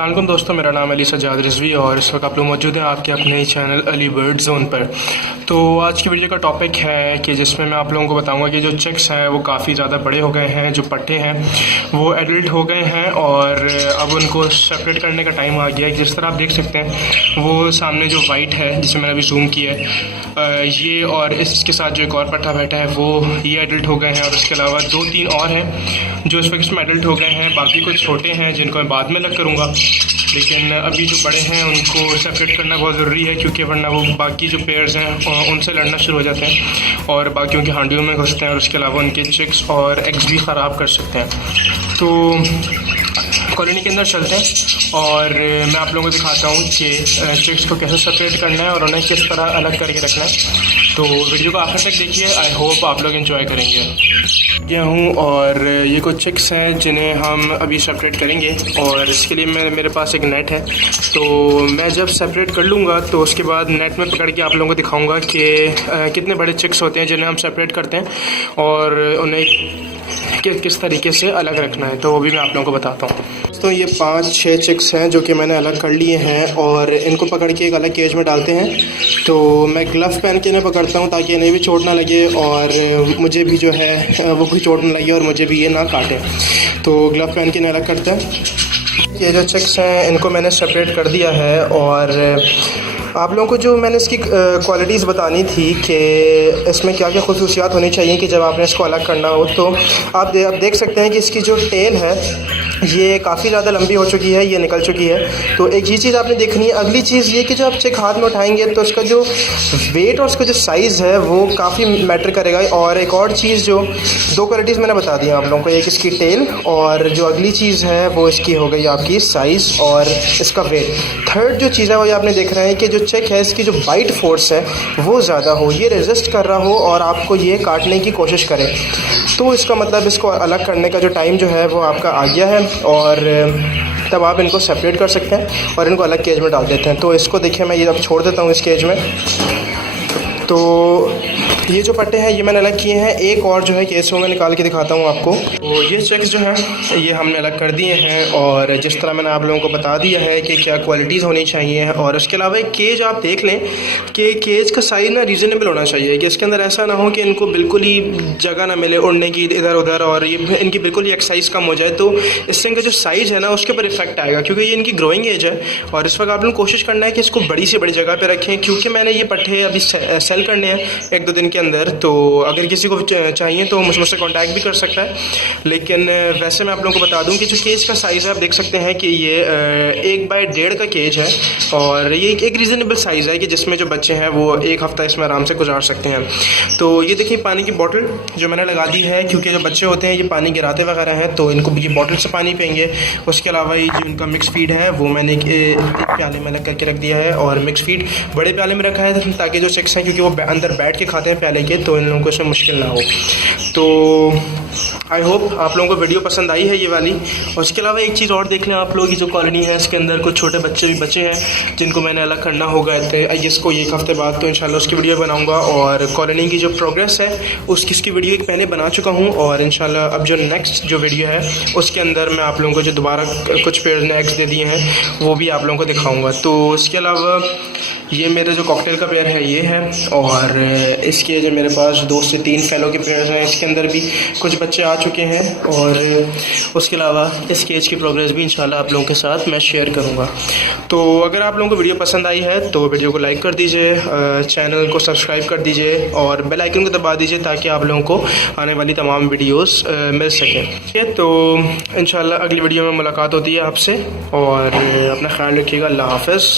अस्सलाम वालेकुम दोस्तों, मेरा नाम अली सज्जाद रिजवी और इस वक्त आप लोग मौजूद हैं आपके अपने ही चैनल अली बर्ड जोन पर। तो आज की वीडियो का टॉपिक है कि जिसमें मैं आप लोगों को बताऊंगा कि जो चिक्स हैं वो काफ़ी ज़्यादा बड़े हो गए हैं, जो पट्टे हैं वो एडल्ट हो गए हैं और अब उनको सेपरेट करने का टाइम आ गया है। जिस तरह आप देख सकते हैं वो सामने जो वाइट है जिसे मैंने अभी जूम किया है, ये और इसके साथ जो एक और पट्टा बैठा है वो ये एडल्ट हो गए हैं और उसके अलावा 2-3 और हैं जो इस वक्त इसमें एडल्ट हो गए हैं। बाकी कुछ छोटे हैं जिनको मैं बाद में अलग करूँगा, लेकिन अभी जो बड़े हैं उनको सेपरेट करना बहुत ज़रूरी है क्योंकि वरना वो बाकी जो पेयर्स हैं उनसे लड़ना शुरू हो जाते हैं और बाकियों की हांडियों में घुसते हैं और उसके अलावा उनके चिक्स और एग्स भी ख़राब कर सकते हैं। तो कॉलोनी के अंदर चलते हैं और मैं आप लोगों को दिखाता हूँ कि चिक्स को कैसे सेपरेट करना है और उन्हें किस तरह अलग करके रखना है। तो वीडियो को आखिर तक देखिए, आई होप आप लोग एंजॉय करेंगे। यह हूँ और ये कुछ चिक्स हैं जिन्हें हम अभी सेपरेट करेंगे और इसके लिए मेरे पास एक नेट है। तो मैं जब सेपरेट कर लूँगा तो उसके बाद नेट में पकड़ के आप लोगों को दिखाऊँगा कि कितने बड़े चिक्स होते हैं जिन्हें हम सेपरेट करते हैं और उन्हें किस तरीके से अलग रखना है, तो वो भी मैं आप लोगों को बताता हूँ। तो ये 5-6 चिक्स हैं जो कि मैंने अलग कर लिए हैं और इनको पकड़ के एक अलग केज में डालते हैं। तो मैं ग्लव्स पहन के इन्हें पकड़ता हूँ ताकि इन्हें भी चोट ना लगे और मुझे भी जो है वो भी चोट ना लगे और मुझे भी ये ना काटे। तो ग्लव पहन के इन्हें अलग करते हैं। ये जो चिक्स हैं इनको मैंने सेपरेट कर दिया है और आप लोगों को जो मैंने इसकी क्वालिटीज़ बतानी थी कि इसमें क्या क्या ख़ुसूसियात होनी चाहिए कि जब आपने इसको अलग करना हो। तो आप देख सकते हैं कि इसकी जो टेल है ये काफ़ी ज़्यादा लंबी हो चुकी है, ये निकल चुकी है। तो एक ये चीज़ आपने देखनी है। अगली चीज़ ये कि जब आप चिक हाथ में उठाएंगे तो उसका जो वेट और उसका जो साइज़ है वो काफ़ी मैटर करेगा। और एक और चीज़ जो 2 क्वालिटीज़ मैंने बता दी आप लोगों को, एक इसकी टेल और जो अगली चीज़ है वो इसकी हो गई आपकी साइज़ और इसका वेट। थर्ड जो चीज़ है वो ये आपने देख रहे हैं कि जो चिक है इसकी जो बाइट फोर्स है वो ज़्यादा हो, ये रेजिस्ट कर रहा हो और आपको ये काटने की कोशिश करे। तो इसका मतलब इसको अलग करने का जो टाइम जो है वो आपका आ गया है और तब आप इनको सेपरेट कर सकते हैं और इनको अलग केज में डाल देते हैं। तो इसको देखिए मैं ये अब छोड़ देता हूँ इस केज में। तो ये जो पट्टे हैं ये मैंने अलग किए हैं। एक और जो है केस वो मैं निकाल के दिखाता हूँ आपको। तो ये चिक्स जो हैं ये हमने अलग कर दिए हैं और जिस तरह मैंने आप लोगों को बता दिया है कि क्या क्वालिटीज़ होनी चाहिए। और उसके अलावा एक केज आप देख लें कि केज का साइज़ ना रीज़नेबल होना चाहिए कि इसके अंदर ऐसा ना हो कि इनको बिल्कुल ही जगह ना मिले उड़ने की इधर उधर और ये इनकी बिल्कुल ही एक्साइज़ कम हो जाए। तो इससे इनका जो साइज़ है ना उसके ऊपर इफेक्ट आएगा क्योंकि ये इनकी ग्रोइंग एज है और इस वक्त आप लोगों को कोशिश करना है कि इसको बड़ी से बड़ी जगह पर रखें क्योंकि मैंने ये पट्टे अभी सेल करने हैं 1-2 दिन के अंदर। तो अगर किसी को चाहिए तो मुझसे कांटेक्ट भी कर सकता है। लेकिन वैसे मैं आप लोगों को बता दूं कि जो केज का साइज़ है आप देख सकते हैं कि ये 1/1.5 का केज है और ये एक रीज़नेबल साइज़ है कि जिसमें जो बच्चे हैं वो 1 हफ़्ता इसमें आराम से गुजार सकते हैं। तो ये देखिए पानी की बोतल जो मैंने लगा दी है क्योंकि जो बच्चे होते हैं ये पानी गिराते वगैरह हैं तो इनको ये बॉटल से पानी पियेंगे। उसके अलावा ये जो इनका मिक्स फीड है वो मैंने एक प्याले में अलग करके रख दिया है और मिक्स फीड बड़े प्याले में रखा है ताकि जो चिक्स हैं क्योंकि वो अंदर बैठ के खाते हैं प्याले के, तो इन लोगों को इसमें मुश्किल ना हो। तो आई होप आप लोगों को वीडियो पसंद आई है ये वाली। और उसके अलावा एक चीज़ और देख लें आप लोग की जो कॉलोनी है इसके अंदर कुछ छोटे बच्चे भी बचे हैं जिनको मैंने अलग करना होगा इसको 1 हफ़्ते बाद। तो इंशाल्लाह उसकी वीडियो बनाऊंगा और कॉलोनी की जो प्रोग्रेस है उसकी वीडियो एक पहले बना चुका हूँ और इंशाल्लाह अब जो नेक्स्ट जो वीडियो है उसके अंदर मैं आप लोगों को जो दोबारा कुछ पेड़ ने एग्स दे दिए हैं वो भी आप लोगों को दिखाऊँगा। तो उसके अलावा ये मेरे जो कॉकटेल का पेड़ है ये है और इसके जो मेरे पास 2 से 3 फैलो के पेड़ हैं इसके अंदर भी कुछ बच्चे आ चुके हैं। और उसके अलावा इस केज की प्रोग्रेस भी इंशाल्लाह आप लोगों के साथ मैं शेयर करूंगा। तो अगर आप लोगों को वीडियो पसंद आई है तो वीडियो को लाइक कर दीजिए, चैनल को सब्सक्राइब कर दीजिए और बेल आइकन को दबा दीजिए ताकि आप लोगों को आने वाली तमाम वीडियोस मिल सकें। ठीक है, तो इंशाल्लाह अगली वीडियो में मुलाकात होती है आपसे और अपना ख्याल रखिएगा। अल्लाह हाफ़िज़।